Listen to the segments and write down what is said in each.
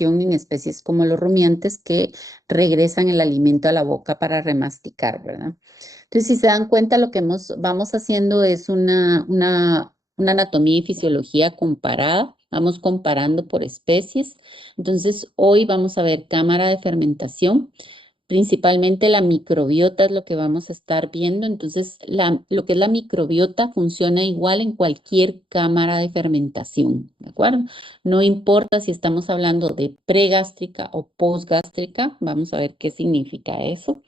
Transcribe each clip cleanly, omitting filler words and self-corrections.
fermentación en especies como los rumiantes que regresan el alimento a la boca para remasticar, ¿verdad? Entonces, si se dan cuenta, lo que vamos haciendo es una anatomía y fisiología comparada. Vamos comparando por especies. Entonces, hoy vamos a ver cámara de fermentación. Principalmente la microbiota es lo que vamos a estar viendo. Entonces, lo que es la microbiota funciona igual en cualquier cámara de fermentación, ¿de acuerdo? No importa si estamos hablando de pregástrica o postgástrica. Vamos a ver qué significa eso.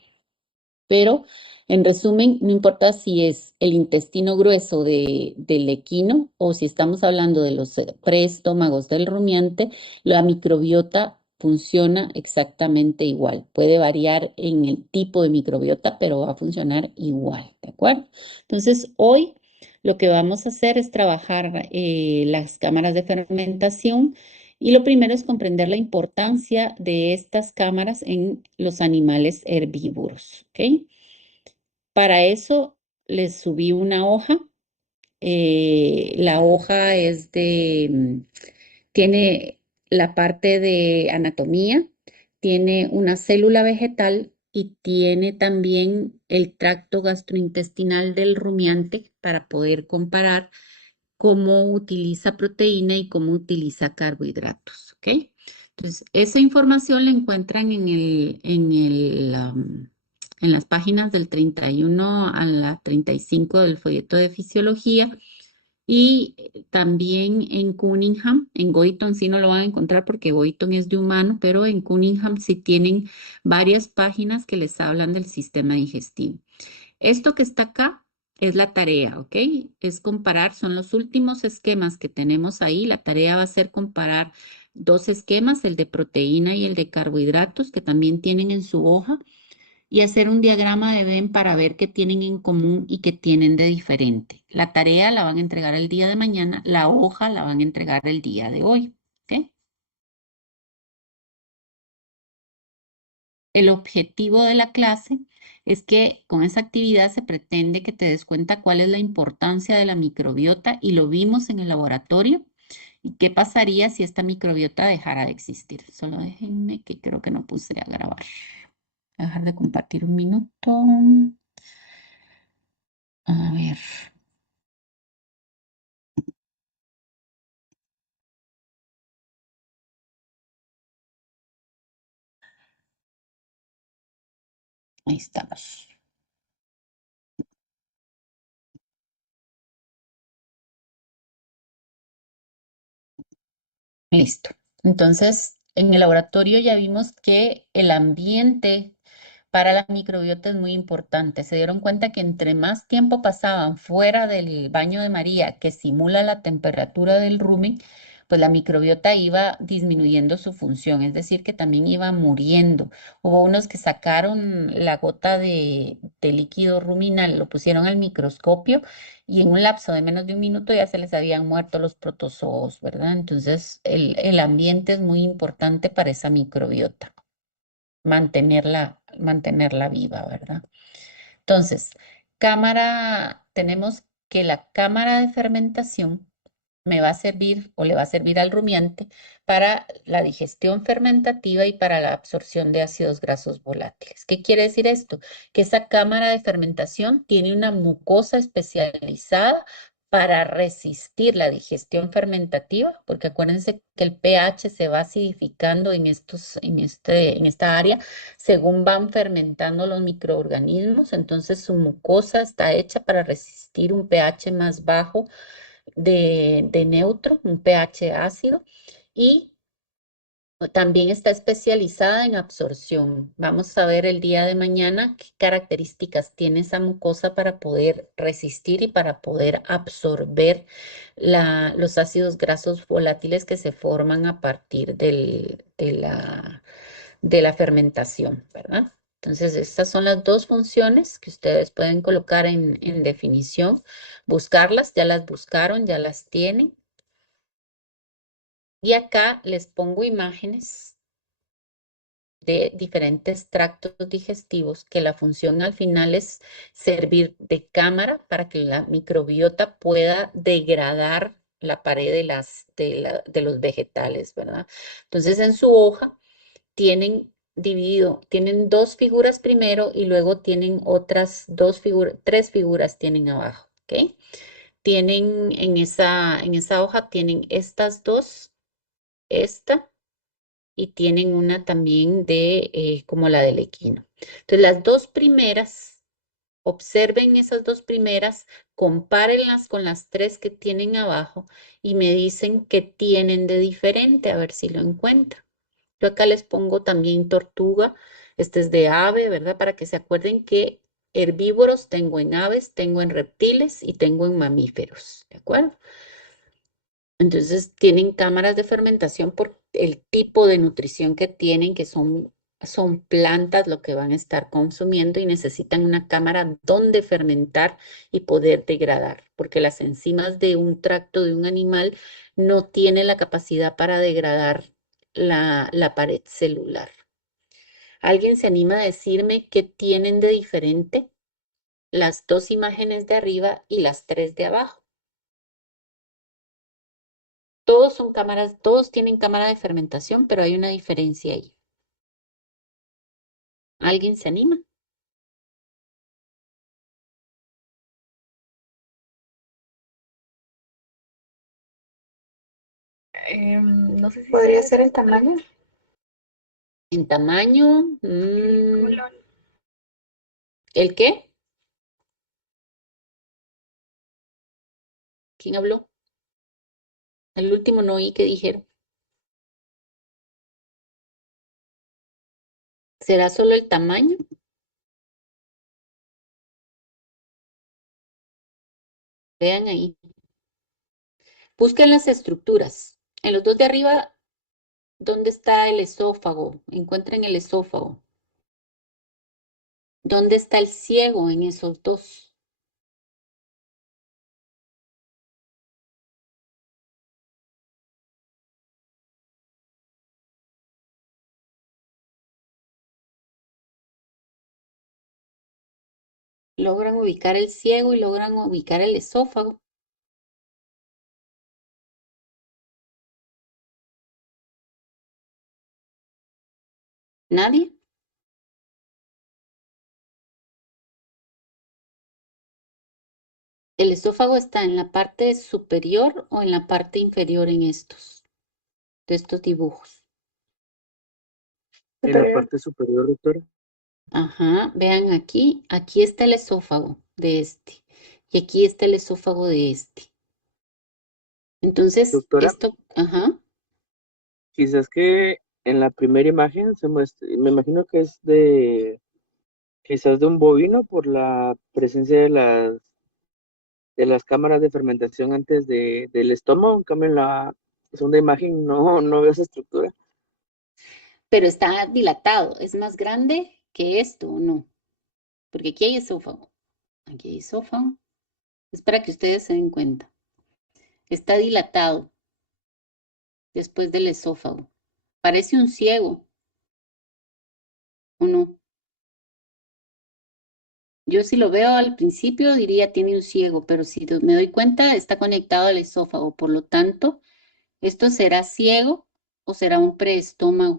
Pero, en resumen, no importa si es el intestino grueso del equino o si estamos hablando de los preestómagos del rumiante, la microbiota funciona exactamente igual. Puede variar en el tipo de microbiota, pero va a funcionar igual, ¿de acuerdo? Entonces, hoy lo que vamos a hacer es trabajar las cámaras de fermentación. Y lo primero es comprender la importancia de estas cámaras en los animales herbívoros, ¿ok? Para eso les subí una hoja. La hoja tiene la parte de anatomía, tiene una célula vegetal y tiene también el tracto gastrointestinal del rumiante para poder comparar cómo utiliza proteína y cómo utiliza carbohidratos, ¿ok? Entonces, esa información la encuentran en las páginas del 31 a la 35 del folleto de fisiología y también en Cunningham. En Boyton sí no lo van a encontrar porque Boyton es de humano, pero en Cunningham sí tienen varias páginas que les hablan del sistema digestivo. Esto que está acá es la tarea, ¿ok? Es comparar, son los últimos esquemas que tenemos ahí. La tarea va a ser comparar dos esquemas, el de proteína y el de carbohidratos, que también tienen en su hoja, y hacer un diagrama de Venn para ver qué tienen en común y qué tienen de diferente. La tarea la van a entregar el día de mañana, la hoja la van a entregar el día de hoy, ¿ok? El objetivo de la clase es que con esa actividad se pretende que te des cuenta cuál es la importancia de la microbiota y lo vimos en el laboratorio. ¿Y qué pasaría si esta microbiota dejara de existir? Solo déjenme que creo que no puse a grabar. Voy a dejar de compartir un minuto. A ver. Ahí estamos. Listo. Entonces, en el laboratorio ya vimos que el ambiente para la microbiota es muy importante. Se dieron cuenta que entre más tiempo pasaban fuera del baño de María, que simula la temperatura del rumen, pues la microbiota iba disminuyendo su función, es decir, que también iba muriendo. Hubo unos que sacaron la gota de líquido ruminal, lo pusieron al microscopio y en un lapso de menos de un minuto ya se les habían muerto los protozoos, ¿verdad? Entonces, el ambiente es muy importante para esa microbiota, mantenerla viva, ¿verdad? Entonces, tenemos que la cámara de fermentación me va a servir o le va a servir al rumiante para la digestión fermentativa y para la absorción de ácidos grasos volátiles. ¿Qué quiere decir esto? Que esa cámara de fermentación tiene una mucosa especializada para resistir la digestión fermentativa, porque acuérdense que el pH se va acidificando en esta área según van fermentando los microorganismos, entonces su mucosa está hecha para resistir un pH más bajo de neutro, un pH ácido, y también está especializada en absorción. Vamos a ver el día de mañana qué características tiene esa mucosa para poder resistir y para poder absorber los ácidos grasos volátiles que se forman a partir de la fermentación, ¿verdad? Entonces, estas son las dos funciones que ustedes pueden colocar en definición, buscarlas, ya las buscaron, ya las tienen. Y acá les pongo imágenes de diferentes tractos digestivos que la función al final es servir de cámara para que la microbiota pueda degradar la pared de los vegetales, ¿verdad? Entonces en su hoja tienen dos figuras primero y luego tienen otras dos figuras, tres figuras tienen abajo, ¿ok? Tienen en esa hoja tienen estas dos, esta y tienen una también de como la del equino. Entonces las dos primeras, observen esas dos primeras, compárenlas con las tres que tienen abajo y me dicen qué tienen de diferente, a ver si lo encuentran. Yo acá les pongo también tortuga, este es de ave, ¿verdad? Para que se acuerden que herbívoros tengo en aves, tengo en reptiles y tengo en mamíferos, ¿de acuerdo? Entonces tienen cámaras de fermentación por el tipo de nutrición que tienen, que son plantas lo que van a estar consumiendo y necesitan una cámara donde fermentar y poder degradar, porque las enzimas de un tracto de un animal no tienen la capacidad para degradar la pared celular. ¿Alguien se anima a decirme qué tienen de diferente las dos imágenes de arriba y las tres de abajo? Todos son cámaras, todos tienen cámara de fermentación, pero hay una diferencia ahí. ¿Alguien se anima? No sé si ¿Podría sea ser el tamaño? En tamaño, colon. ¿el qué? ¿Quién habló? El último no oí que dijeron. ¿Será solo el tamaño? Vean ahí. Busquen las estructuras. En los dos de arriba, ¿dónde está el esófago? Encuentren el esófago. ¿Dónde está el ciego en esos dos? ¿Logran ubicar el ciego y logran ubicar el esófago? ¿Nadie? ¿El esófago está en la parte superior o en la parte inferior en de estos dibujos? En la Parte superior, doctora. Ajá, vean aquí, aquí está el esófago de este y aquí está el esófago de este. Entonces, Doctora, esto, ajá, quizás que en la primera imagen se muestra, me imagino que es de, quizás de un bovino por la presencia de las cámaras de fermentación antes del estómago. En cambio, en la segunda imagen no veo esa estructura. pero está dilatado, es más grande que esto, ¿o no? Porque aquí hay esófago, es para que ustedes se den cuenta. Está dilatado después del esófago. Parece un ciego, ¿o no? Yo si lo veo al principio diría tiene un ciego, pero si me doy cuenta está conectado al esófago. Por lo tanto, ¿esto será ciego o será un preestómago?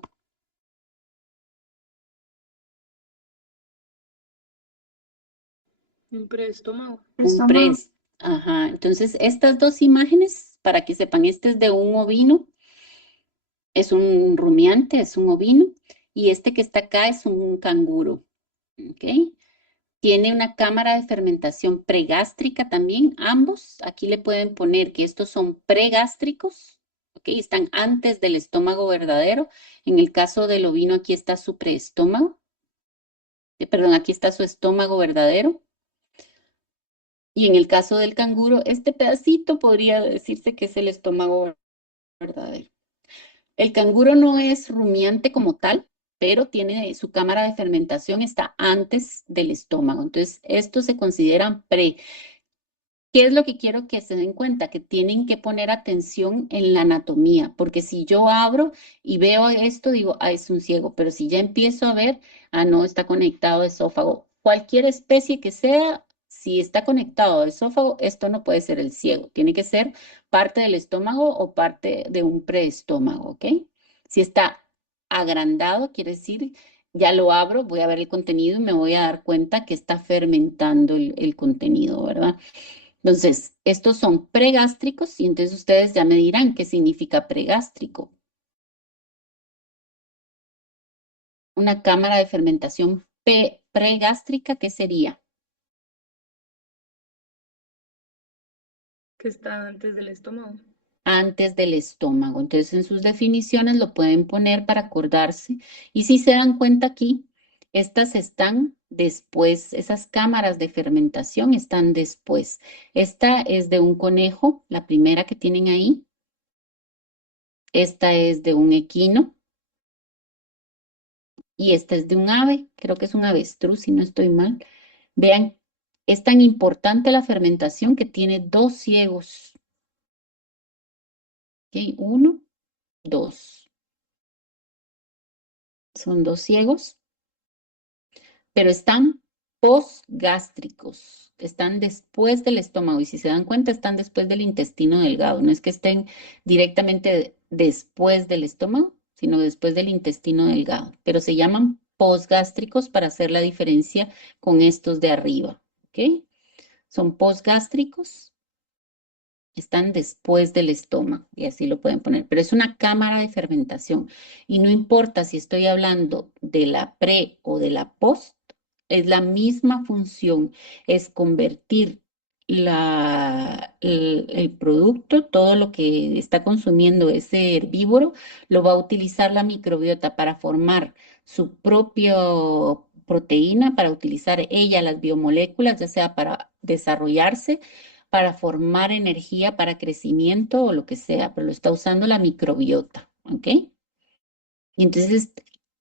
Un preestómago. Un Estómago. Ajá. Entonces, estas dos imágenes, para que sepan, este es de un ovino, es un rumiante, es un ovino, y este que está acá es un canguro. ¿Ok? Tiene una cámara de fermentación pregástrica también, ambos. Aquí le pueden poner que estos son pregástricos, ¿ok? Están antes del estómago verdadero. En el caso del ovino, aquí está su preestómago. Perdón, aquí está su estómago verdadero. Y en el caso del canguro, este pedacito podría decirse que es el estómago verdadero. El canguro no es rumiante como tal, pero tiene su cámara de fermentación está antes del estómago. Entonces, estos se consideran pre. ¿Qué es lo que quiero que se den cuenta? Que tienen que poner atención en la anatomía, porque si yo abro y veo esto, digo, ah, es un ciego, pero si ya empiezo a ver, ah, no, está conectado esófago. Cualquier especie que sea, si está conectado al esófago, esto no puede ser el ciego, tiene que ser parte del estómago o parte de un preestómago, ¿ok? Si está agrandado, quiere decir, ya lo abro, voy a ver el contenido y me voy a dar cuenta que está fermentando el contenido, ¿verdad? Entonces, estos son pregástricos y entonces ustedes ya me dirán qué significa pregástrico. Una cámara de fermentación pregástrica, ¿qué sería? Que está antes del estómago. Antes del estómago. Entonces, en sus definiciones lo pueden poner para acordarse. Y si se dan cuenta aquí, estas están después, esas cámaras de fermentación están después. Esta es de un conejo, la primera que tienen ahí. Esta es de un equino. Y esta es de un ave, creo que es un avestruz, si no estoy mal. Vean, es tan importante la fermentación que tiene dos ciegos. ¿Ok? Uno, dos. Son dos ciegos, pero están postgástricos, están después del estómago. Y si se dan cuenta, están después del intestino delgado. No es que estén directamente después del estómago, sino después del intestino delgado. Pero se llaman postgástricos para hacer la diferencia con estos de arriba. ¿Ok? Son postgástricos, están después del estómago y así lo pueden poner, pero es una cámara de fermentación y no importa si estoy hablando de la pre o de la post, es la misma función, es convertir el producto, todo lo que está consumiendo ese herbívoro, lo va a utilizar la microbiota para formar su propia proteína, para utilizar ella las biomoléculas, ya sea para desarrollarse, para formar energía para crecimiento o lo que sea, pero lo está usando la microbiota, ¿ok? Y entonces,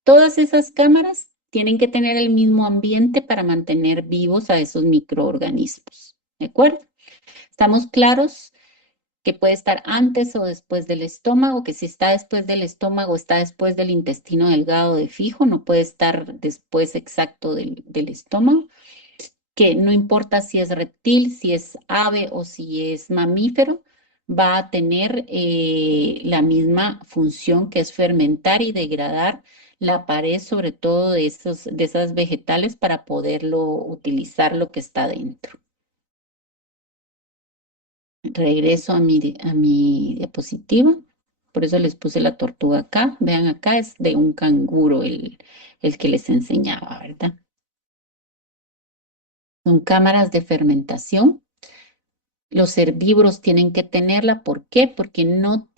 todas esas cámaras tienen que tener el mismo ambiente para mantener vivos a esos microorganismos, ¿de acuerdo? ¿Estamos claros que puede estar antes o después del estómago? Que si está después del estómago, está después del intestino delgado de fijo, no puede estar después exacto del estómago. Que no importa si es reptil, si es ave o si es mamífero, va a tener la misma función que es fermentar y degradar la pared, sobre todo de esas vegetales, para poderlo utilizar lo que está dentro. Regreso a mi diapositiva. Por eso les puse la tortuga acá. Vean acá, es de un canguro el que les enseñaba, ¿verdad? Son cámaras de fermentación. Los herbívoros tienen que tenerla. ¿Por qué? Porque no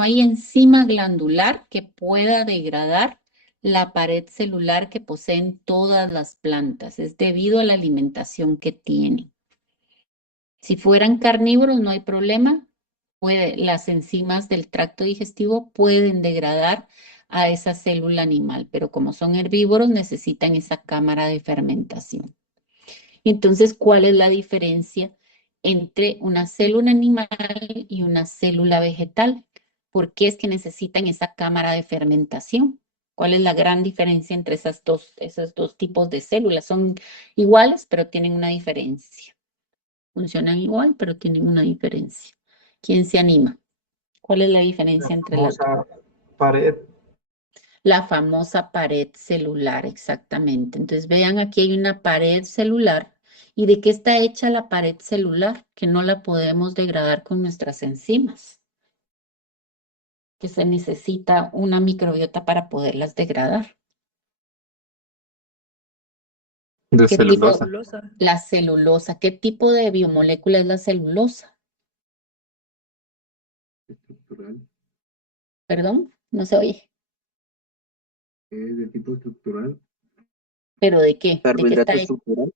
hay enzima glandular que pueda degradar la pared celular que poseen todas las plantas. Es debido a la alimentación que tienen. Si fueran carnívoros, no hay problema. Las enzimas del tracto digestivo pueden degradar a esa célula animal, pero como son herbívoros, necesitan esa cámara de fermentación. Entonces, ¿cuál es la diferencia entre una célula animal y una célula vegetal? ¿Por qué es que necesitan esa cámara de fermentación? ¿Cuál es la gran diferencia entre esos dos tipos de células? Son iguales, pero tienen una diferencia. Funcionan igual, pero tienen una diferencia. ¿Quién se anima? ¿Cuál es la La diferencia entre las dos? famosa pared. La famosa pared celular, exactamente. Entonces, vean, aquí hay una pared celular. ¿Y de qué está hecha la pared celular? Que no la podemos degradar con nuestras enzimas, que se necesita una microbiota para poderlas degradar. De ¿Qué tipo? celulosa. Celulosa. La celulosa. ¿Qué tipo de biomolécula es la celulosa? Estructural. Perdón, no se oye. Es de tipo estructural. ¿Pero de qué? ¿De qué está Carbohidrato hecha? estructural.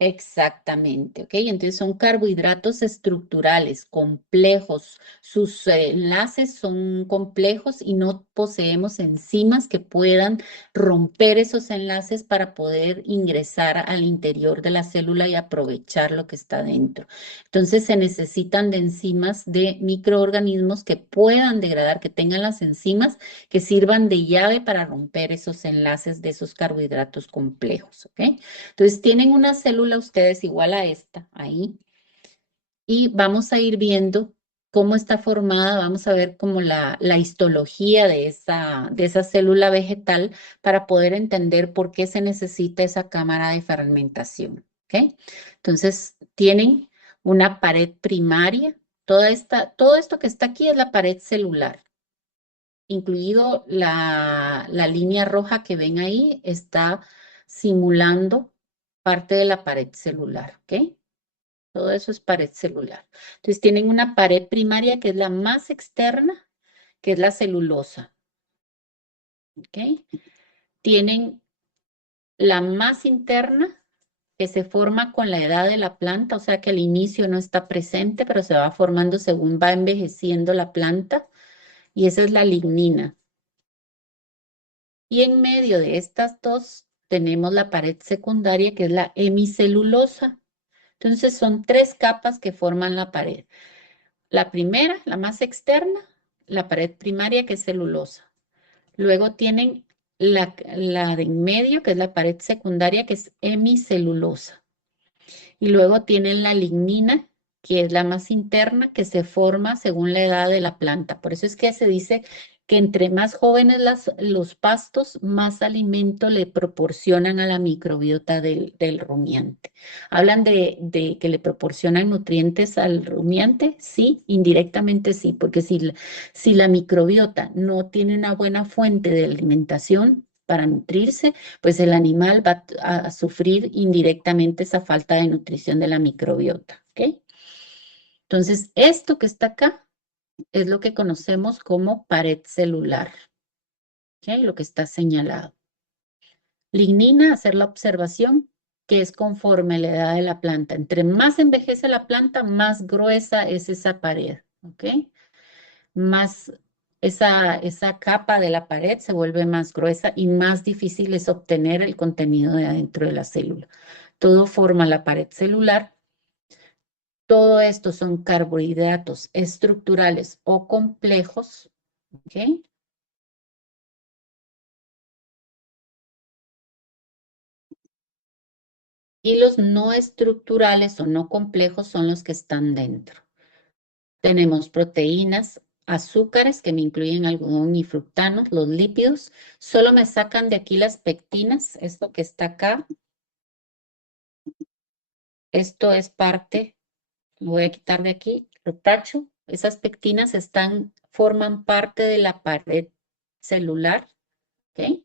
Exactamente, ¿ok? Entonces son carbohidratos estructurales complejos. Sus enlaces son complejos y no poseemos enzimas que puedan romper esos enlaces para poder ingresar al interior de la célula y aprovechar lo que está dentro. Entonces se necesitan de enzimas de microorganismos que puedan degradar, que tengan las enzimas que sirvan de llave para romper esos enlaces de esos carbohidratos complejos, ¿ok? Entonces tienen una célula célula ustedes igual a esta, ahí. Y vamos a ir viendo cómo está formada, vamos a ver como la histología de esa célula vegetal para poder entender por qué se necesita esa cámara de fermentación. ¿Ok? Entonces, tienen una pared primaria. Todo esto que está aquí es la pared celular, incluido la línea roja que ven ahí, está simulando parte de la pared celular. ¿Ok? Todo eso es pared celular. Entonces tienen una pared primaria que es la más externa, que es la celulosa. ¿Ok? Tienen la más interna, que se forma con la edad de la planta, o sea que al inicio no está presente, pero se va formando según va envejeciendo la planta, y esa es la lignina. Y en medio de estas dos tenemos la pared secundaria, que es la hemicelulosa. Entonces son tres capas que forman la pared. La primera, la más externa, la pared primaria, que es celulosa. Luego tienen la de en medio, que es la pared secundaria, que es hemicelulosa. Y luego tienen la lignina, que es la más interna, que se forma según la edad de la planta. Por eso es que se dice que entre más jóvenes los pastos, más alimento le proporcionan a la microbiota del rumiante. ¿Hablan de que le proporcionan nutrientes al rumiante? Sí, indirectamente sí, porque si la microbiota no tiene una buena fuente de alimentación para nutrirse, pues el animal va a sufrir indirectamente esa falta de nutrición de la microbiota. ¿Ok? Entonces, esto que está acá es lo que conocemos como pared celular. ¿Ok? Lo que está señalado. Lignina, hacer la observación que es conforme a la edad de la planta. Entre más envejece la planta, más gruesa es esa pared. ¿Ok? Más esa capa de la pared se vuelve más gruesa y más difícil es obtener el contenido de adentro de la célula. Todo forma la pared celular. Todo esto son carbohidratos estructurales o complejos. ¿Ok? Y los no estructurales o no complejos son los que están dentro. Tenemos proteínas, azúcares que me incluyen algodón y fructanos, los lípidos. Solo me sacan de aquí las pectinas, esto que está acá. Esto es parte, lo voy a quitar de aquí, lo tacho. Esas pectinas forman parte de la pared celular, ¿ok?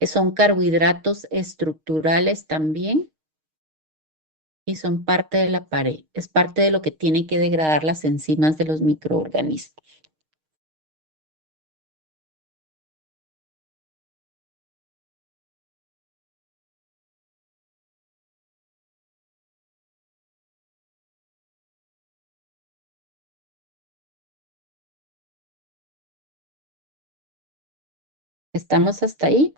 Que son carbohidratos estructurales también y son parte de la pared. Es parte de lo que tienen que degradar las enzimas de los microorganismos. ¿Estamos hasta ahí?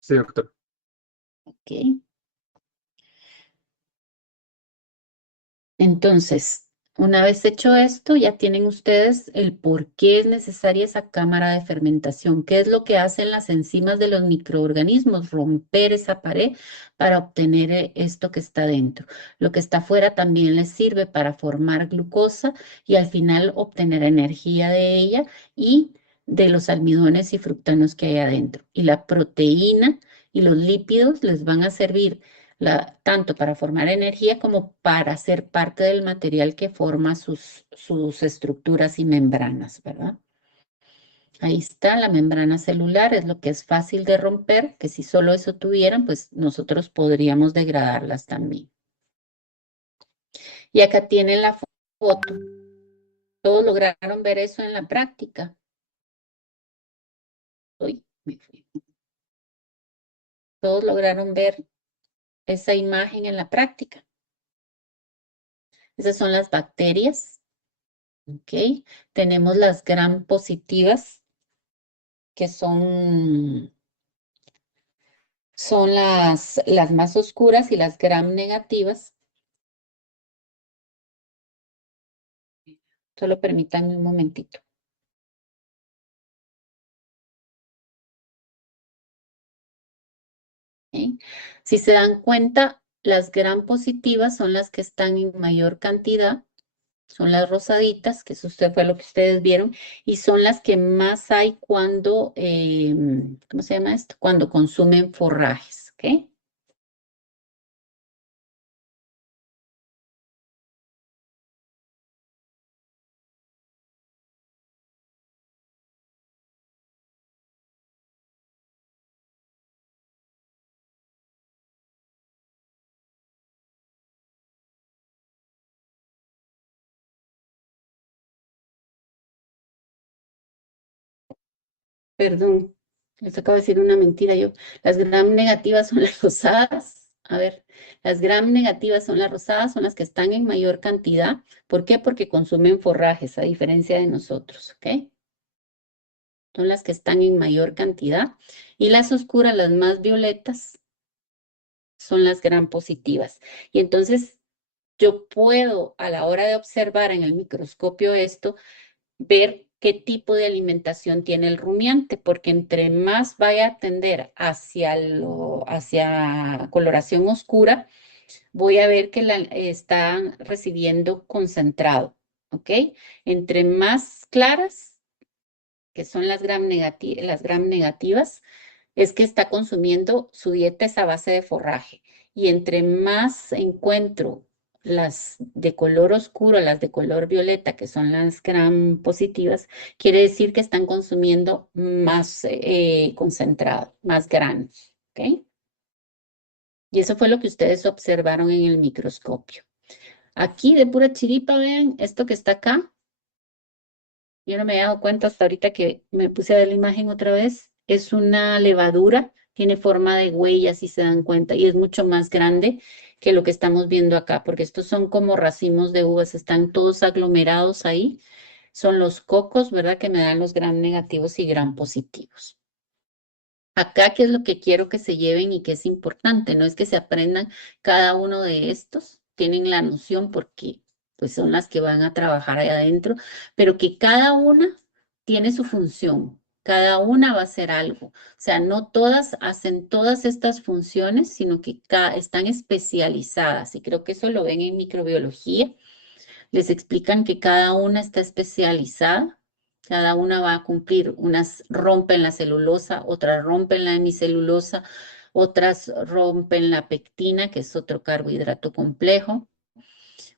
Sí, doctor. Ok. Entonces, una vez hecho esto, ya tienen ustedes el por qué es necesaria esa cámara de fermentación. ¿Qué es lo que hacen las enzimas de los microorganismos? Romper esa pared para obtener esto que está dentro. Lo que está afuera también les sirve para formar glucosa y al final obtener energía de ella y de los almidones y fructanos que hay adentro. Y la proteína y los lípidos les van a servir tanto para formar energía como para ser parte del material que forma sus estructuras y membranas, ¿verdad? Ahí está la membrana celular, es lo que es fácil de romper, que si solo eso tuvieran, pues nosotros podríamos degradarlas también. Y acá tienen la foto. Todos lograron ver eso en la práctica. Uy, me fui. Todos lograron ver esa imagen en la práctica. Esas son las bacterias. ¿Ok? Tenemos las gram positivas, que son las más oscuras, y las gram negativas. Solo permítanme un momentito. ¿ok? Si se dan cuenta, las gram positivas son las que están en mayor cantidad, son las rosaditas, que eso fue lo que ustedes vieron, y son las que más hay cuando, ¿cómo se llama esto? Cuando consumen forrajes, ¿ok? Perdón, les acabo de decir una mentira yo. Las gram negativas son las rosadas. A ver, las gram negativas son las rosadas, son las que están en mayor cantidad. ¿Por qué? Porque consumen forrajes, a diferencia de nosotros, ¿ok? Son las que están en mayor cantidad. Y las oscuras, las más violetas, son las gram positivas. Y entonces yo puedo, a la hora de observar en el microscopio esto, ver qué tipo de alimentación tiene el rumiante, porque entre más vaya a tender hacia coloración oscura, voy a ver que están recibiendo concentrado, ¿ok? Entre más claras, que son las gram negativas, es que está consumiendo su dieta es a base de forraje. Y entre más encuentro las de color oscuro, las de color violeta, que son las gram positivas, quiere decir que están consumiendo más concentrado, más granos. ¿Ok? Y eso fue lo que ustedes observaron en el microscopio. Aquí de pura chiripa, vean, esto que está acá, yo no me he dado cuenta hasta ahorita que me puse a ver la imagen otra vez. Es una levadura, tiene forma de huella, si se dan cuenta, y es mucho más grande que lo que estamos viendo acá, porque estos son como racimos de uvas, están todos aglomerados ahí. Son los cocos, ¿verdad? Que me dan los gram negativos y gram positivos. Acá, ¿qué es lo que quiero que se lleven y que es importante? No es que se aprendan cada uno de estos, tienen la noción porque pues son las que van a trabajar ahí adentro, pero que cada una tiene su función, cada una va a hacer algo. O sea, no todas hacen todas estas funciones, sino que están especializadas y creo que eso lo ven en microbiología. Les explican que cada una está especializada, cada una va a cumplir, unas rompen la celulosa, otras rompen la hemicelulosa, otras rompen la pectina, que es otro carbohidrato complejo,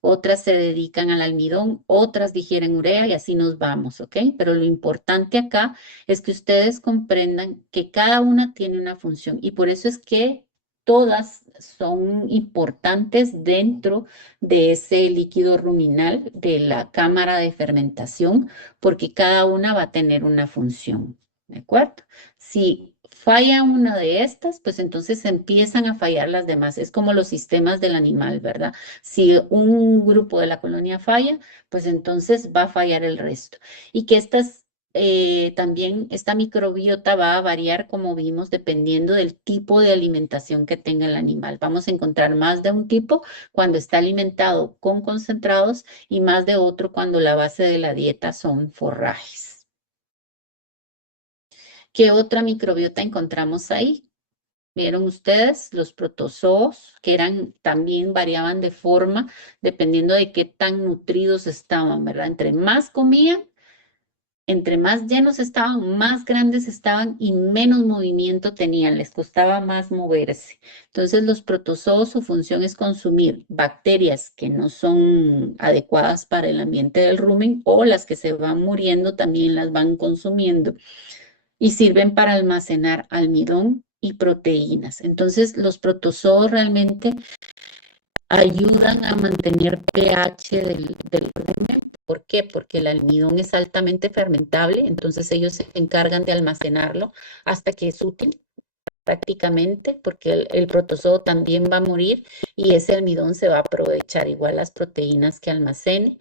otras se dedican al almidón, otras digieren urea y así nos vamos, ¿ok? Pero lo importante acá es que ustedes comprendan que cada una tiene una función y por eso es que todas son importantes dentro de ese líquido ruminal de la cámara de fermentación, porque cada una va a tener una función, ¿de acuerdo? Si falla una de estas, pues entonces empiezan a fallar las demás. Es como los sistemas del animal, ¿verdad? Si un grupo de la colonia falla, pues entonces va a fallar el resto. Y que también esta microbiota va a variar, como vimos, dependiendo del tipo de alimentación que tenga el animal. Vamos a encontrar más de un tipo cuando está alimentado con concentrados y más de otro cuando la base de la dieta son forrajes. ¿Qué otra microbiota encontramos ahí? ¿Vieron ustedes los protozoos que también variaban de forma dependiendo de qué tan nutridos estaban, ¿verdad? Entre más comían, entre más llenos estaban, más grandes estaban y menos movimiento tenían, les costaba más moverse. Entonces los protozoos, su función es consumir bacterias que no son adecuadas para el ambiente del rumen o las que se van muriendo también las van consumiendo y sirven para almacenar almidón y proteínas. Entonces, los protozoos realmente ayudan a mantener pH del rumen. ¿Por qué? Porque el almidón es altamente fermentable, entonces ellos se encargan de almacenarlo hasta que es útil prácticamente, porque el protozoo también va a morir y ese almidón se va a aprovechar igual las proteínas que almacene.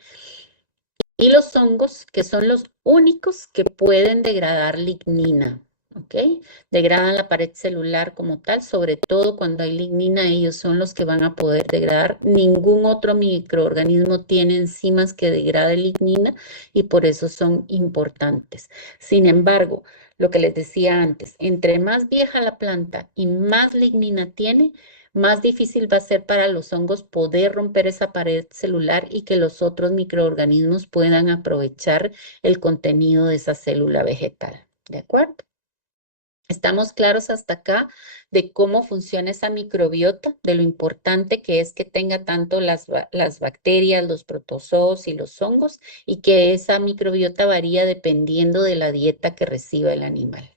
Y los hongos, que son los únicos que pueden degradar lignina, ¿ok? Degradan la pared celular como tal, sobre todo cuando hay lignina, ellos son los que van a poder degradar. Ningún otro microorganismo tiene enzimas que degraden lignina y por eso son importantes. Sin embargo, lo que les decía antes, entre más vieja la planta y más lignina tiene, más difícil va a ser para los hongos poder romper esa pared celular y que los otros microorganismos puedan aprovechar el contenido de esa célula vegetal. ¿De acuerdo? ¿Estamos claros hasta acá de cómo funciona esa microbiota, de lo importante que es que tenga tanto las bacterias, los protozoos y los hongos, y que esa microbiota varía dependiendo de la dieta que reciba el animal?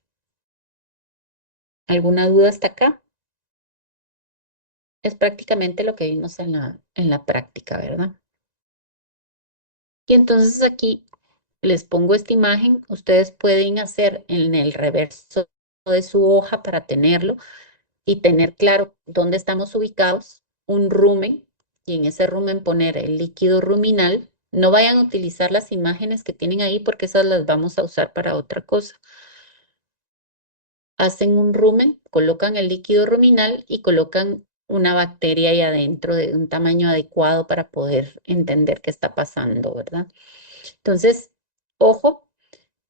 ¿Alguna duda hasta acá? Es prácticamente lo que vimos en la práctica, ¿verdad? Y entonces aquí les pongo esta imagen. Ustedes pueden hacer en el reverso de su hoja para tenerlo y tener claro dónde estamos ubicados, un rumen, y en ese rumen poner el líquido ruminal. No vayan a utilizar las imágenes que tienen ahí porque esas las vamos a usar para otra cosa. Hacen un rumen, colocan el líquido ruminal y colocan una bacteria ahí adentro de un tamaño adecuado para poder entender qué está pasando, ¿verdad? Entonces, ojo,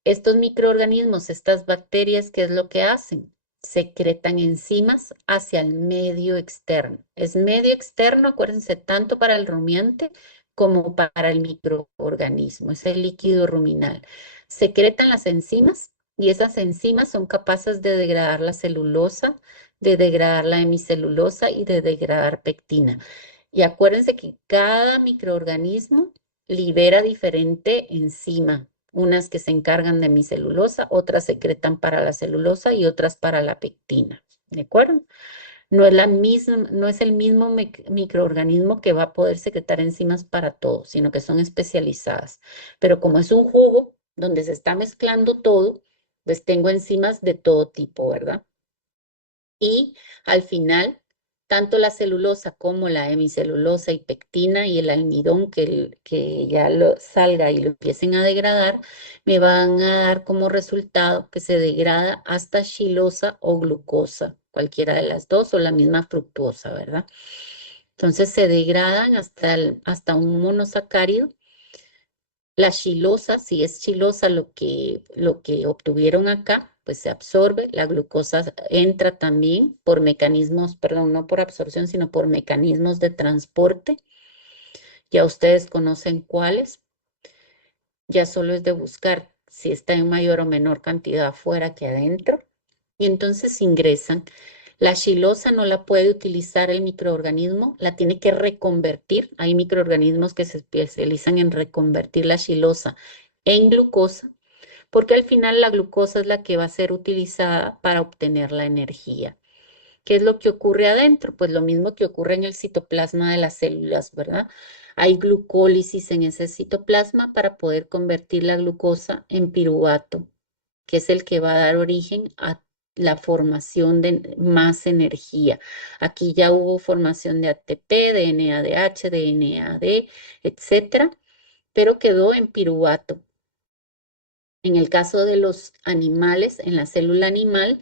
estos microorganismos, estas bacterias, ¿qué es lo que hacen? Secretan enzimas hacia el medio externo. Es medio externo, acuérdense, tanto para el rumiante como para el microorganismo, es el líquido ruminal. Secretan las enzimas y esas enzimas son capaces de degradar la celulosa, de degradar la hemicelulosa y de degradar pectina. Y acuérdense que cada microorganismo libera diferente enzima, unas que se encargan de mi celulosa, otras secretan para la celulosa y otras para la pectina. ¿De acuerdo? No es la misma, no es el mismo microorganismo que va a poder secretar enzimas para todo, sino que son especializadas. Pero como es un jugo donde se está mezclando todo, pues tengo enzimas de todo tipo, ¿verdad? Y al final, tanto la celulosa como la hemicelulosa y pectina y el almidón que ya lo salga y lo empiecen a degradar, me van a dar como resultado que se degrada hasta xilosa o glucosa, cualquiera de las dos o la misma fructuosa, ¿verdad? Entonces se degradan hasta un monosacárido. La xilosa, si es xilosa lo que obtuvieron acá, pues se absorbe. La glucosa entra también por mecanismos, perdón, no por absorción, sino por mecanismos de transporte. Ya ustedes conocen cuáles. Ya solo es de buscar si está en mayor o menor cantidad afuera que adentro. Y entonces ingresan. La xilosa no la puede utilizar el microorganismo, la tiene que reconvertir. Hay microorganismos que se especializan en reconvertir la xilosa en glucosa, porque al final la glucosa es la que va a ser utilizada para obtener la energía. ¿Qué es lo que ocurre adentro? Pues lo mismo que ocurre en el citoplasma de las células, ¿verdad? Hay glucólisis en ese citoplasma para poder convertir la glucosa en piruvato, que es el que va a dar origen a la formación de más energía. Aquí ya hubo formación de ATP, de NADH, de NAD, etcétera, pero quedó en piruvato. En el caso de los animales, en la célula animal,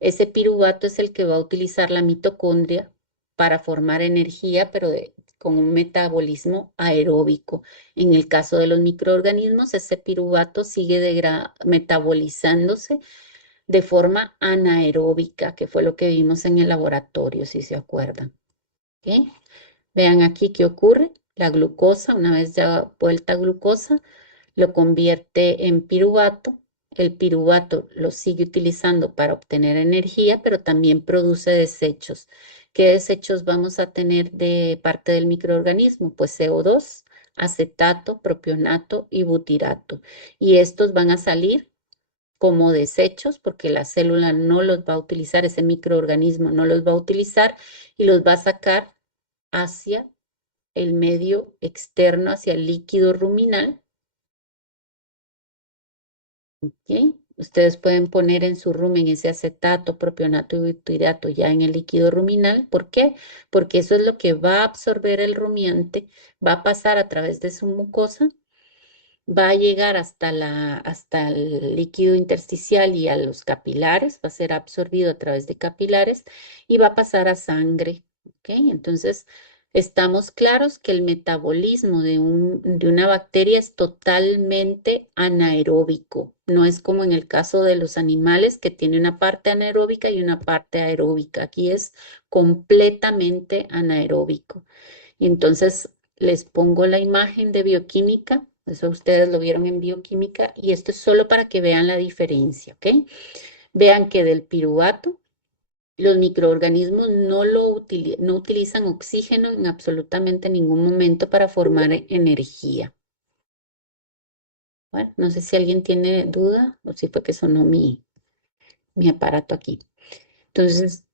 ese piruvato es el que va a utilizar la mitocondria para formar energía, pero con un metabolismo aeróbico. En el caso de los microorganismos, ese piruvato sigue metabolizándose de forma anaeróbica, que fue lo que vimos en el laboratorio, si se acuerdan. ¿Ok? Vean aquí qué ocurre. La glucosa, una vez ya vuelta a glucosa, lo convierte en piruvato. El piruvato lo sigue utilizando para obtener energía, pero también produce desechos. ¿Qué desechos vamos a tener de parte del microorganismo? Pues CO2, acetato, propionato y butirato. Y estos van a salir como desechos porque la célula no los va a utilizar, ese microorganismo no los va a utilizar y los va a sacar hacia el medio externo, hacia el líquido ruminal. ¿Ok? Ustedes pueden poner en su rumen ese acetato, propionato y butirato ya en el líquido ruminal. ¿Por qué? Porque eso es lo que va a absorber el rumiante, va a pasar a través de su mucosa, va a llegar hasta el líquido intersticial y a los capilares, va a ser absorbido a través de capilares y va a pasar a sangre. ¿Ok? Entonces, Estamos claros que el metabolismo de una bacteria es totalmente anaeróbico. No es como en el caso de los animales que tiene una parte anaeróbica y una parte aeróbica. Aquí es completamente anaeróbico. Y entonces les pongo la imagen de bioquímica. Eso ustedes lo vieron en bioquímica y esto es solo para que vean la diferencia, ¿ok? Vean que del piruvato los microorganismos no utilizan oxígeno en absolutamente ningún momento para formar energía. Bueno, no sé si alguien tiene duda o si fue que sonó mi aparato aquí. Entonces,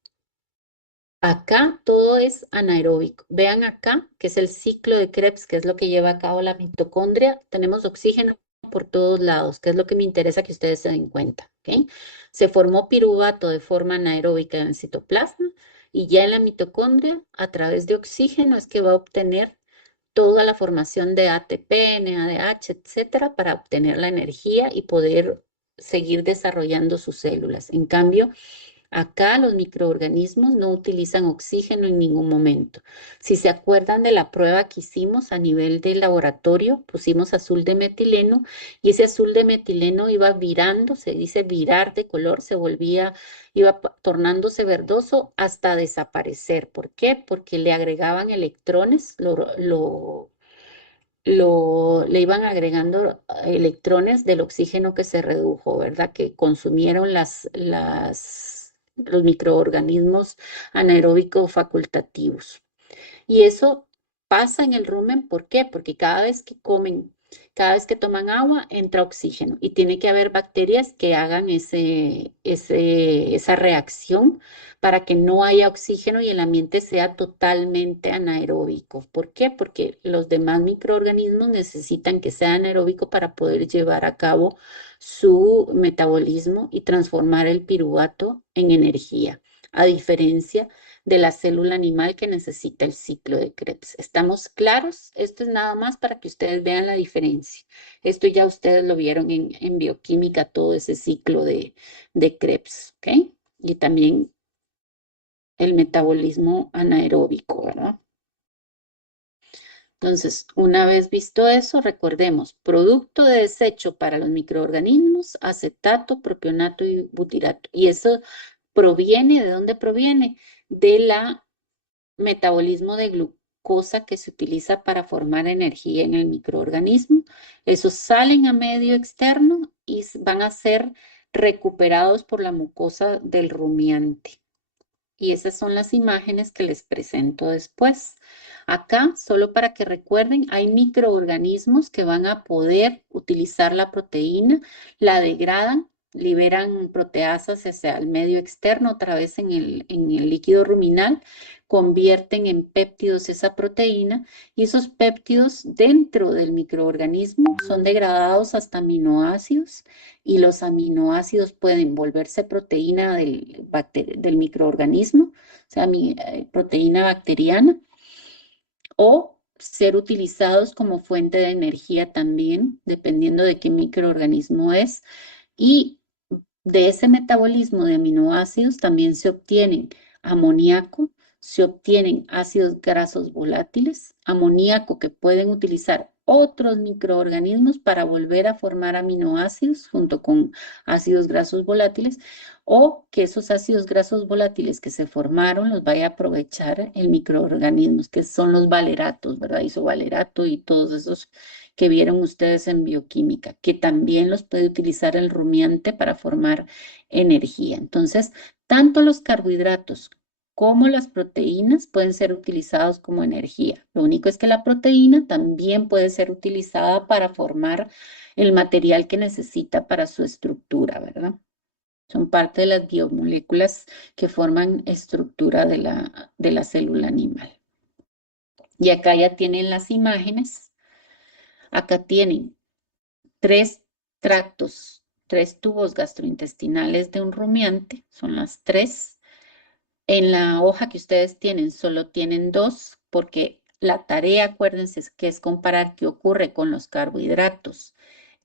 acá todo es anaeróbico. Vean acá, que es el ciclo de Krebs, que es lo que lleva a cabo la mitocondria. Tenemos oxígeno por todos lados, que es lo que me interesa que ustedes se den cuenta, ¿ok? Se formó piruvato de forma anaeróbica en el citoplasma y ya en la mitocondria, a través de oxígeno, es que va a obtener toda la formación de ATP, NADH, etcétera, para obtener la energía y poder seguir desarrollando sus células. En cambio, acá los microorganismos no utilizan oxígeno en ningún momento. Si se acuerdan de la prueba que hicimos a nivel de laboratorio, pusimos azul de metileno y ese azul de metileno iba virando, se dice virar de color, iba tornándose verdoso hasta desaparecer. ¿Por qué? Porque le agregaban electrones, le iban agregando electrones del oxígeno que se redujo, ¿verdad? Que consumieron los microorganismos anaeróbicos facultativos. Y eso pasa en el rumen, ¿por qué? Porque cada vez que comen, cada vez que toman agua, entra oxígeno y tiene que haber bacterias que hagan esa reacción para que no haya oxígeno y el ambiente sea totalmente anaeróbico. ¿Por qué? Porque los demás microorganismos necesitan que sea anaeróbico para poder llevar a cabo su metabolismo y transformar el piruvato en energía, a diferencia de la célula animal que necesita el ciclo de Krebs. ¿Estamos claros? Esto es nada más para que ustedes vean la diferencia. Esto ya ustedes lo vieron en bioquímica, todo ese ciclo de Krebs, ¿ok? Y también el metabolismo anaeróbico, ¿verdad? Entonces, una vez visto eso, recordemos, producto de desecho para los microorganismos, acetato, propionato y butirato. Y eso proviene, ¿de dónde proviene? De la metabolismo de glucosa que se utiliza para formar energía en el microorganismo. Esos salen a medio externo y van a ser recuperados por la mucosa del rumiante. Y esas son las imágenes que les presento después. Acá, solo para que recuerden, hay microorganismos que van a poder utilizar la proteína, la degradan, liberan proteasas hacia el medio externo, otra vez en el líquido ruminal, convierten en péptidos esa proteína y esos péptidos dentro del microorganismo son degradados hasta aminoácidos y los aminoácidos pueden volverse proteína del microorganismo, o sea, proteína bacteriana, o ser utilizados como fuente de energía también, dependiendo de qué microorganismo es. Y de ese metabolismo de aminoácidos también se obtienen amoníaco, se obtienen ácidos grasos volátiles, amoníaco que pueden utilizar otros microorganismos para volver a formar aminoácidos junto con ácidos grasos volátiles, o que esos ácidos grasos volátiles que se formaron los vaya a aprovechar el microorganismo, que son los valeratos, ¿verdad? Isovalerato y todos esos que vieron ustedes en bioquímica, que también los puede utilizar el rumiante para formar energía. Entonces, tanto los carbohidratos como las proteínas pueden ser utilizados como energía. Lo único es que la proteína también puede ser utilizada para formar el material que necesita para su estructura, ¿verdad? Son parte de las biomoléculas que forman estructura de la célula animal. Y acá ya tienen las imágenes. Acá tienen 3 tractos, 3 tubos gastrointestinales de un rumiante, son las 3. En la hoja que ustedes tienen, solo tienen 2, porque la tarea, acuérdense, que es comparar qué ocurre con los carbohidratos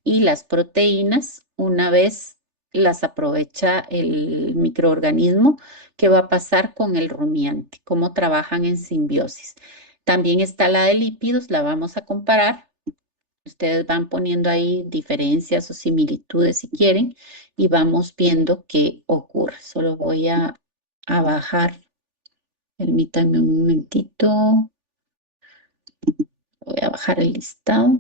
y las proteínas una vez las aprovecha el microorganismo, qué va a pasar con el rumiante, cómo trabajan en simbiosis. También está la de lípidos, la vamos a comparar. Ustedes van poniendo ahí diferencias o similitudes si quieren y vamos viendo qué ocurre. Solo voy a bajar. Permítanme un momentito. Voy a bajar el listado.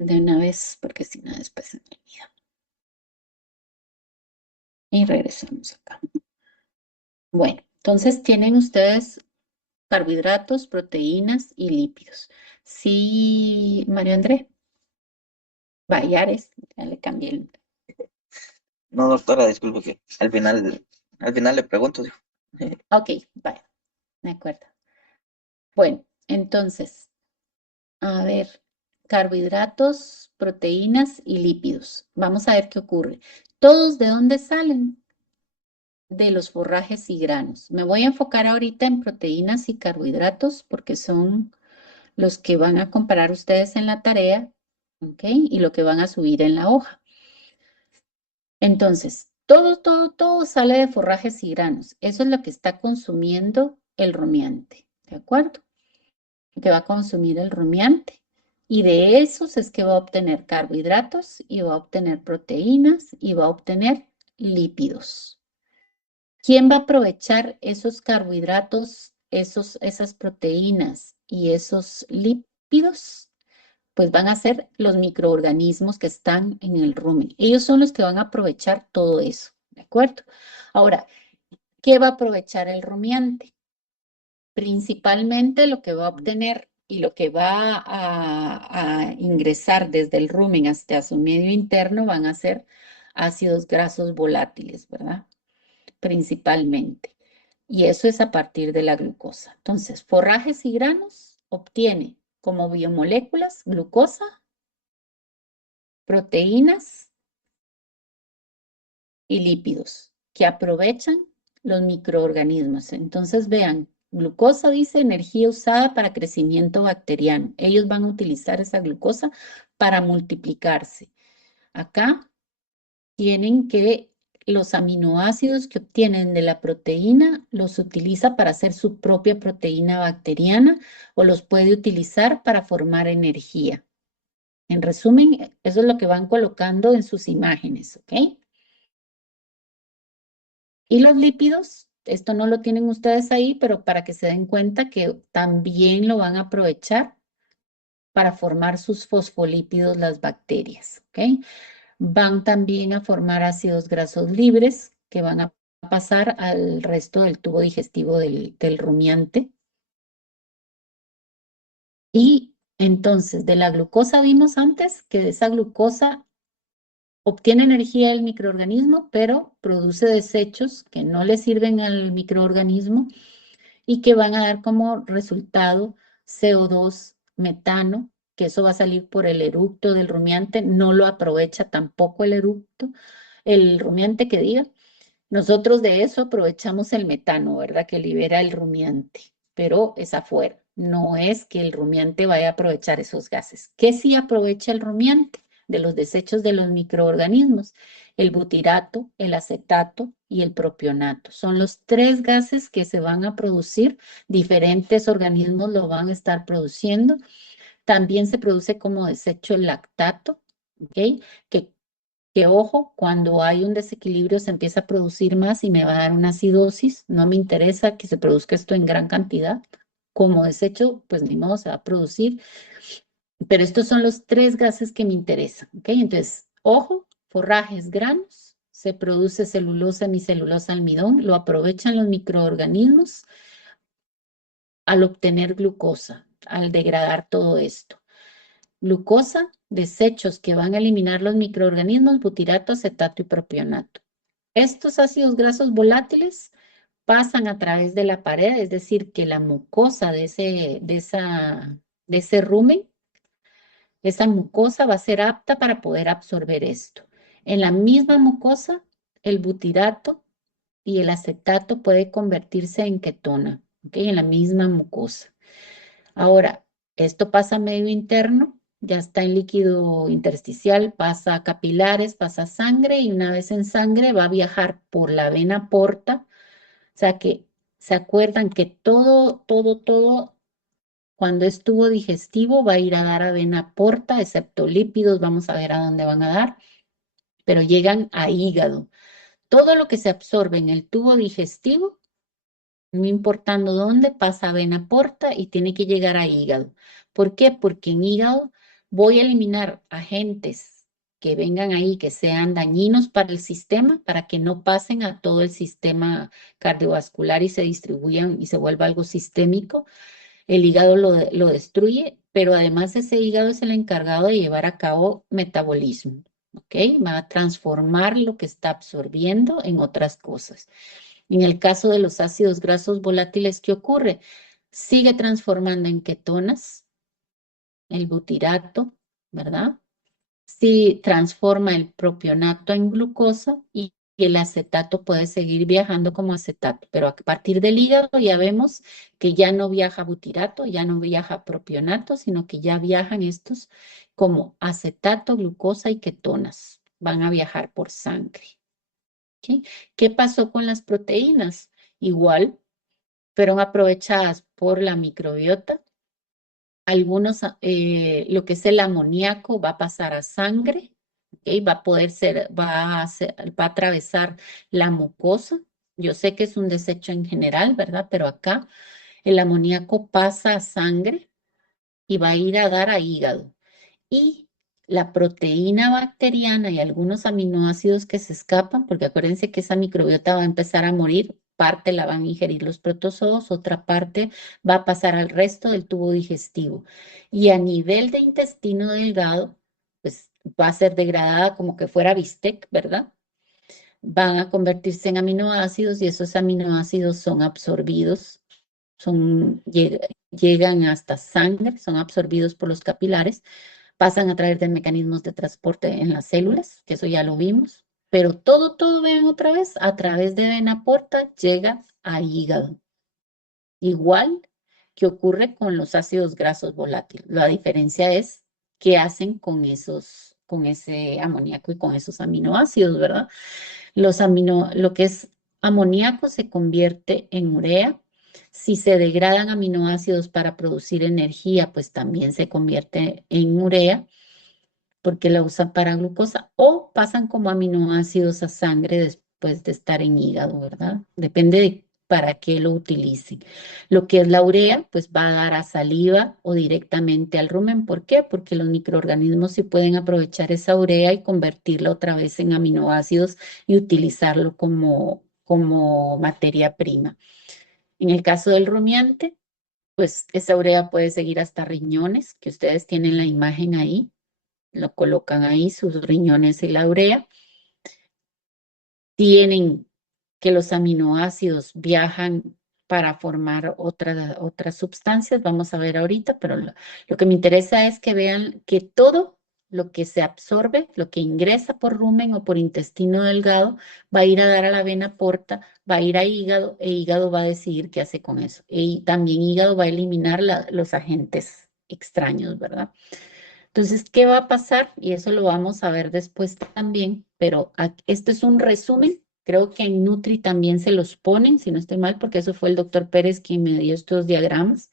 De una vez, porque si no después se me olvida. Y regresamos acá. Bueno, entonces tienen ustedes carbohidratos, proteínas y lípidos. Sí, Mario André. Bayares, ya le cambié el... No, doctora, disculpe que al final le pregunto. Dijo. Ok, vaya, de acuerdo. Bueno, entonces, a ver, carbohidratos, proteínas y lípidos. Vamos a ver qué ocurre. ¿Todos de dónde salen? De los forrajes y granos. Me voy a enfocar ahorita en proteínas y carbohidratos porque son los que van a comparar ustedes en la tarea, ¿ok? Y lo que van a subir en la hoja. Entonces, todo sale de forrajes y granos. Eso es lo que está consumiendo el rumiante, ¿de acuerdo? Lo que va a consumir el rumiante. Y de esos es que va a obtener carbohidratos y va a obtener proteínas y va a obtener lípidos. ¿Quién va a aprovechar esos carbohidratos, esas proteínas y esos lípidos? Pues van a ser los microorganismos que están en el rumen. Ellos son los que van a aprovechar todo eso, ¿de acuerdo? Ahora, ¿qué va a aprovechar el rumiante? Principalmente lo que va a obtener y lo que va a ingresar desde el rumen hasta su medio interno van a ser ácidos grasos volátiles, ¿verdad? Principalmente. Y eso es a partir de la glucosa. Entonces, forrajes y granos obtiene como biomoléculas glucosa, proteínas y lípidos que aprovechan los microorganismos. Entonces, vean, glucosa dice energía usada para crecimiento bacteriano. Ellos van a utilizar esa glucosa para multiplicarse. Acá tienen que los aminoácidos que obtienen de la proteína los utiliza para hacer su propia proteína bacteriana o los puede utilizar para formar energía. En resumen, eso es lo que van colocando en sus imágenes, ¿ok? Y los lípidos, esto no lo tienen ustedes ahí, pero para que se den cuenta que también lo van a aprovechar para formar sus fosfolípidos las bacterias, ¿ok? Van también a formar ácidos grasos libres que van a pasar al resto del tubo digestivo del rumiante. Y entonces, de la glucosa vimos antes que de esa glucosa obtiene energía el microorganismo, pero produce desechos que no le sirven al microorganismo y que van a dar como resultado CO2, metano, que eso va a salir por el eructo del rumiante, no lo aprovecha tampoco el eructo, el rumiante que diga. Nosotros de eso aprovechamos el metano, ¿verdad? Que libera el rumiante, pero es afuera. No es que el rumiante vaya a aprovechar esos gases. ¿Qué sí aprovecha el rumiante? De los desechos de los microorganismos, el butirato, el acetato y el propionato. Son los tres gases que se van a producir, diferentes organismos lo van a estar produciendo. También se produce como desecho el lactato, ¿ok? Que ojo, cuando hay un desequilibrio se empieza a producir más y me va a dar una acidosis. No me interesa que se produzca esto en gran cantidad. Como desecho, pues ni modo se va a producir. Pero estos son los tres gases que me interesan, ¿ok? Entonces, ojo, forrajes, granos, se produce celulosa, hemicelulosa, almidón, lo aprovechan los microorganismos al obtener glucosa, al degradar todo esto. Glucosa, desechos que van a eliminar los microorganismos, butirato, acetato y propionato. Estos ácidos grasos volátiles pasan a través de la pared, es decir, que la mucosa de ese rumen, esa mucosa va a ser apta para poder absorber esto. En la misma mucosa, el butirato y el acetato puede convertirse en ketona, ¿ok? En la misma mucosa. Ahora, Esto pasa a medio interno, ya está en líquido intersticial, pasa a capilares, pasa a sangre y una vez en sangre va a viajar por la vena porta. O sea que se acuerdan que todo, cuando es tubo digestivo va a ir a dar a vena porta, excepto lípidos, vamos a ver a dónde van a dar, pero llegan a hígado. Todo lo que se absorbe en el tubo digestivo, no importando dónde, pasa a vena porta y tiene que llegar a hígado. ¿Por qué? Porque en hígado voy a eliminar agentes que vengan ahí, que sean dañinos para el sistema, para que no pasen a todo el sistema cardiovascular y se distribuyan y se vuelva algo sistémico. El hígado lo destruye, pero además ese hígado es el encargado de llevar a cabo metabolismo, ¿ok? Va a transformar lo que está absorbiendo en otras cosas. En el caso de los ácidos grasos volátiles, ¿qué ocurre? Sigue transformando en ketonas el butirato, ¿verdad? Sí, transforma el propionato en glucosa y el acetato puede seguir viajando como acetato, pero a partir del hígado ya vemos que ya no viaja butirato, ya no viaja propionato, sino que ya viajan estos como acetato, glucosa y ketonas. Van a viajar por sangre. ¿Ok? ¿Qué pasó con las proteínas? Igual, fueron aprovechadas por la microbiota. Algunos, lo que es el amoníaco va a pasar a sangre, ¿ok? Va a poder ser, va a atravesar la mucosa. Yo sé que es un desecho en general, ¿verdad? Pero acá el amoníaco pasa a sangre y va a ir a dar a hígado. Y la proteína bacteriana y algunos aminoácidos que se escapan, porque acuérdense que esa microbiota va a empezar a morir, parte la van a ingerir los protozoos, otra parte va a pasar al resto del tubo digestivo. Y a nivel de intestino delgado, pues va a ser degradada como que fuera bistec, ¿verdad? Van a convertirse en aminoácidos y esos aminoácidos son absorbidos, llegan hasta sangre, son absorbidos por los capilares, pasan a través de mecanismos de transporte en las células, que eso ya lo vimos, pero todo, vean otra vez, a través de vena porta llega a hígado. Igual que ocurre con los ácidos grasos volátiles. La diferencia es qué hacen con ese amoníaco y con esos aminoácidos, ¿verdad? Lo que es amoníaco se convierte en urea. Si se degradan aminoácidos para producir energía, pues también se convierte en urea porque la usan para glucosa o pasan como aminoácidos a sangre después de estar en hígado, ¿verdad? Depende de para qué lo utilicen. Lo que es la urea, pues va a dar a saliva o directamente al rumen. ¿Por qué? Porque los microorganismos sí pueden aprovechar esa urea y convertirla otra vez en aminoácidos y utilizarlo como materia prima. En el caso del rumiante, pues esa urea puede seguir hasta riñones, que ustedes tienen la imagen ahí, lo colocan ahí, sus riñones y la urea. Tienen que los aminoácidos viajan para formar otras sustancias, vamos a ver ahorita, pero lo que me interesa es que vean que todo lo que se absorbe, lo que ingresa por rumen o por intestino delgado, va a ir a dar a la vena porta, va a ir a hígado e hígado va a decidir qué hace con eso. Y también hígado va a eliminar los agentes extraños, ¿verdad? Entonces, ¿qué va a pasar? Y eso lo vamos a ver después también, pero esto es un resumen. Creo que en Nutri también se los ponen, si no estoy mal, porque eso fue el doctor Pérez quien me dio estos diagramas.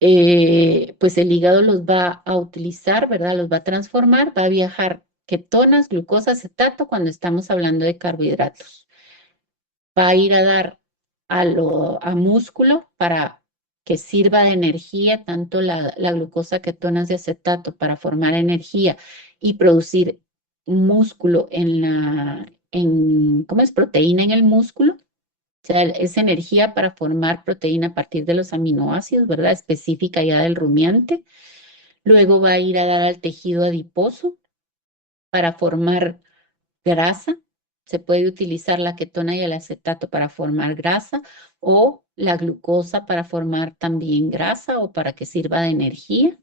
Pues el hígado los va a utilizar, ¿verdad? Los va a transformar, va a viajar ketonas, glucosa, acetato cuando estamos hablando de carbohidratos. Va a ir a dar a músculo para que sirva de energía, tanto la glucosa, ketonas de acetato para formar energía y producir músculo ¿cómo es? Proteína en el músculo. O sea, es energía para formar proteína a partir de los aminoácidos, ¿verdad? Específica ya del rumiante. Luego va a ir a dar al tejido adiposo para formar grasa. Se puede utilizar la ketona y el acetato para formar grasa o la glucosa para formar también grasa o para que sirva de energía.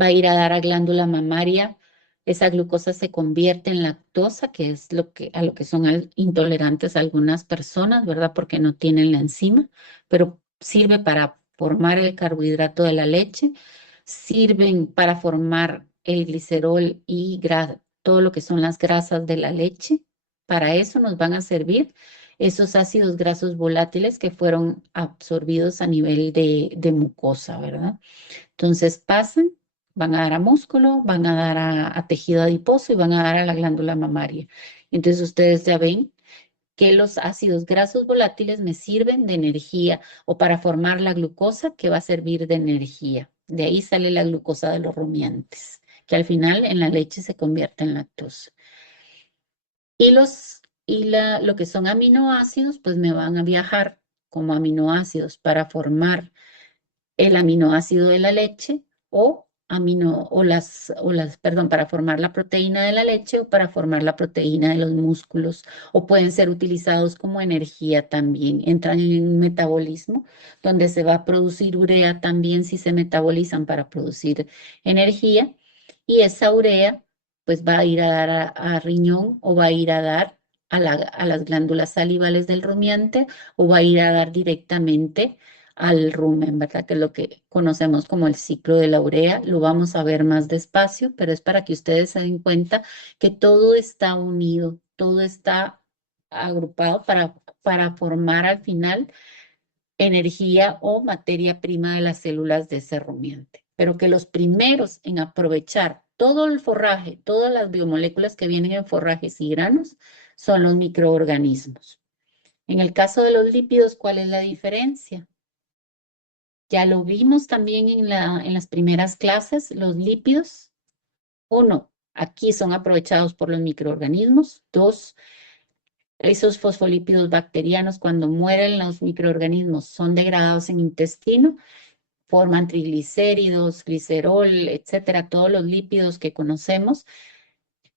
Va a ir a dar a glándula mamaria. Esa glucosa se convierte en lactosa, que es a lo que son intolerantes algunas personas, ¿verdad? Porque no tienen la enzima, pero sirve para formar el carbohidrato de la leche, sirven para formar el glicerol y todo lo que son las grasas de la leche. Para eso nos van a servir esos ácidos grasos volátiles que fueron absorbidos a nivel de mucosa, ¿verdad? Entonces pasan, van a dar a músculo, van a dar a tejido adiposo y van a dar a la glándula mamaria. Entonces ustedes ya ven que los ácidos grasos volátiles me sirven de energía o para formar la glucosa que va a servir de energía. De ahí sale la glucosa de los rumiantes, que al final en la leche se convierte en lactosa. Lo que son aminoácidos, pues me van a viajar como aminoácidos para formar el aminoácido de la leche perdón, para formar la proteína de la leche o para formar la proteína de los músculos, o pueden ser utilizados como energía también. Entran en un metabolismo donde se va a producir urea también si se metabolizan para producir energía, y esa urea pues va a ir a dar a riñón o va a ir a dar a las glándulas salivales del rumiante o va a ir a dar directamente al rumen, ¿verdad? Que es lo que conocemos como el ciclo de la urea. Lo vamos a ver más despacio, pero es para que ustedes se den cuenta que todo está unido, todo está agrupado para formar al final energía o materia prima de las células de ese rumiante. Pero que los primeros en aprovechar todo el forraje, todas las biomoléculas que vienen en forrajes y granos, son los microorganismos. En el caso de los lípidos, ¿cuál es la diferencia? Ya lo vimos también en las primeras clases, los lípidos. Uno, aquí son aprovechados por los microorganismos. Dos, esos fosfolípidos bacterianos, cuando mueren los microorganismos, son degradados en intestino, forman triglicéridos, glicerol, etcétera, todos los lípidos que conocemos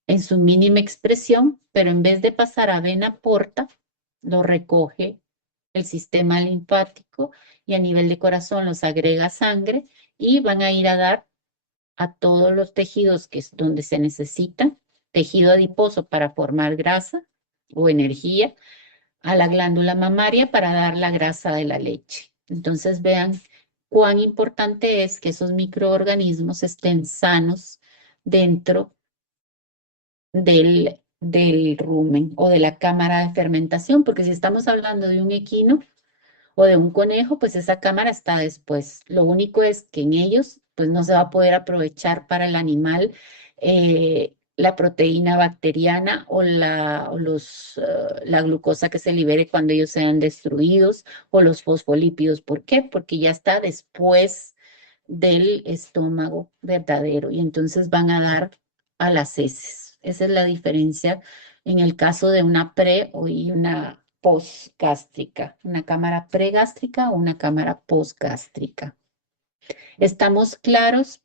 en su mínima expresión, pero en vez de pasar a vena porta, lo recoge el sistema linfático y a nivel de corazón los agrega sangre y van a ir a dar a todos los tejidos que es donde se necesita, tejido adiposo para formar grasa o energía, a la glándula mamaria para dar la grasa de la leche. Entonces vean cuán importante es que esos microorganismos estén sanos dentro del rumen o de la cámara de fermentación, porque si estamos hablando de un equino o de un conejo, pues esa cámara está después. Lo único es que en ellos, pues no se va a poder aprovechar para el animal la proteína bacteriana la glucosa que se libere cuando ellos sean destruidos o los fosfolípidos. ¿Por qué? Porque ya está después del estómago verdadero y entonces van a dar a las heces. Esa es la diferencia en el caso de una y una postgástrica, una cámara pregástrica o una cámara postgástrica. ¿Estamos claros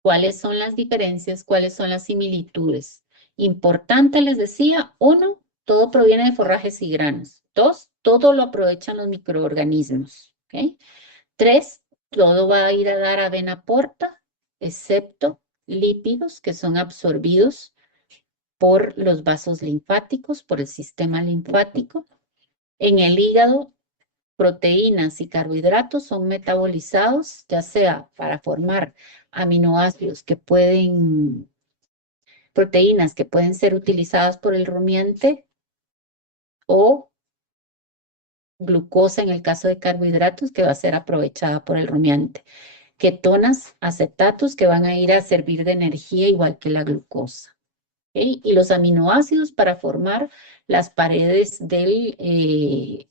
cuáles son las diferencias, cuáles son las similitudes? Importante, les decía, uno, todo proviene de forrajes y granos. Dos, todo lo aprovechan los microorganismos. ¿Okay? Tres, todo va a ir a dar a vena porta, excepto lípidos que son absorbidos por los vasos linfáticos, por el sistema linfático. En el hígado, proteínas y carbohidratos son metabolizados, ya sea para formar aminoácidos proteínas que pueden ser utilizadas por el rumiante o glucosa en el caso de carbohidratos que va a ser aprovechada por el rumiante. Ketonas, acetatos que van a ir a servir de energía igual que la glucosa. ¿Okay? Y los aminoácidos para formar las paredes del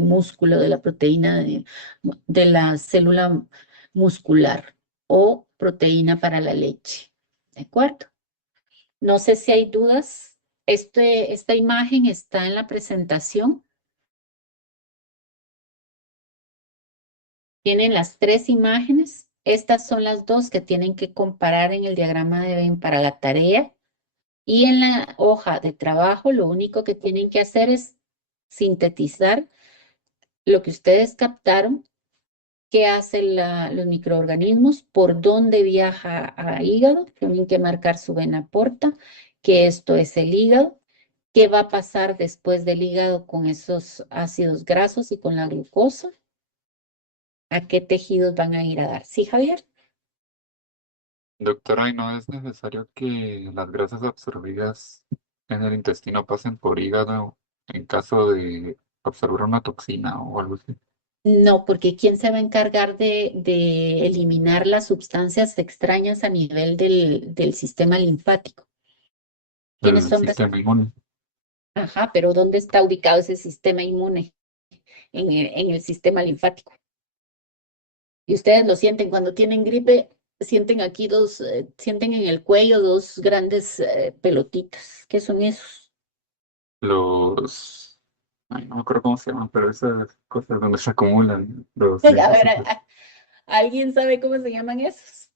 músculo, de la proteína de la célula muscular o proteína para la leche. ¿De acuerdo? No sé si hay dudas. Esta imagen está en la presentación. Tienen las tres imágenes. Estas son las dos que tienen que comparar en el diagrama de Venn para la tarea. Y en la hoja de trabajo, lo único que tienen que hacer es sintetizar lo que ustedes captaron, qué hacen los microorganismos, por dónde viaja a hígado, tienen que marcar su vena porta, que esto es el hígado, qué va a pasar después del hígado con esos ácidos grasos y con la glucosa, a qué tejidos van a ir a dar. ¿Sí, Javier? Doctora, ¿y no es necesario que las grasas absorbidas en el intestino pasen por hígado en caso de absorber una toxina o algo así? No, porque ¿quién se va a encargar de eliminar las sustancias extrañas a nivel del sistema linfático? ¿Quiénes El son? sistema inmune. Ajá, pero ¿dónde está ubicado ese sistema inmune? En el sistema linfático. Y ustedes lo sienten cuando tienen gripe, sienten aquí sienten en el cuello dos grandes pelotitas. ¿Qué son esos? Los... Ay, no me acuerdo cómo se llaman, pero esas cosas donde se acumulan los A ver, linfocitos. ¿alguien sabe cómo se llaman esos?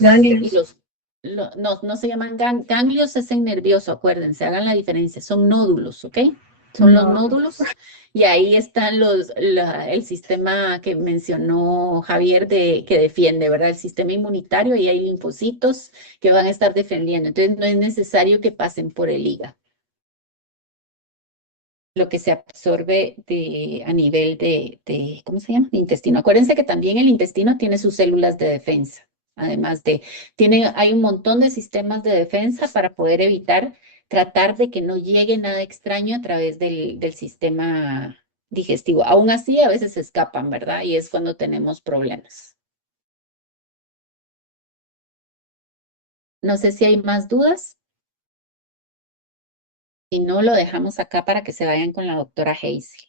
Ganglios. No se llaman ganglios, es en nervioso, acuérdense, hagan la diferencia, son nódulos, ¿ok? Son los nódulos y ahí están el sistema que mencionó Javier que defiende, ¿verdad? El sistema inmunitario y hay linfocitos que van a estar defendiendo, entonces no es necesario que pasen por el hígado. Lo que se absorbe a nivel ¿cómo se llama? Intestino. Acuérdense que también el intestino tiene sus células de defensa. Además hay un montón de sistemas de defensa para poder tratar de que no llegue nada extraño a través del sistema digestivo. Aún así, a veces se escapan, ¿verdad? Y es cuando tenemos problemas. No sé si hay más dudas. Si no, lo dejamos acá para que se vayan con la doctora Hazel.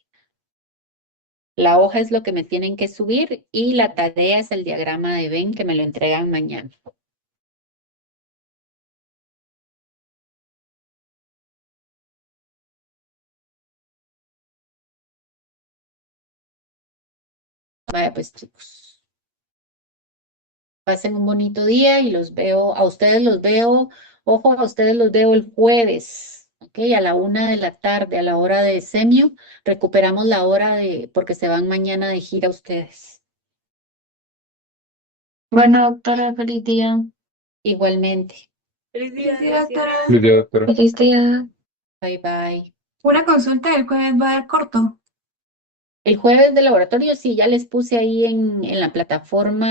La hoja es lo que me tienen que subir y la tarea es el diagrama de Venn que me lo entregan mañana. Vaya pues chicos, pasen un bonito día y ojo, a ustedes los veo el jueves, ¿ok? A la 1 de la tarde, a la hora de semio, recuperamos la hora porque se van mañana de gira ustedes. Bueno, doctora, feliz día. Igualmente, Feliz día, doctora. Sí, ya, doctora. Feliz día. bye bye. Una consulta del jueves va a dar corto. El jueves de laboratorio, sí, ya les puse ahí en la plataforma.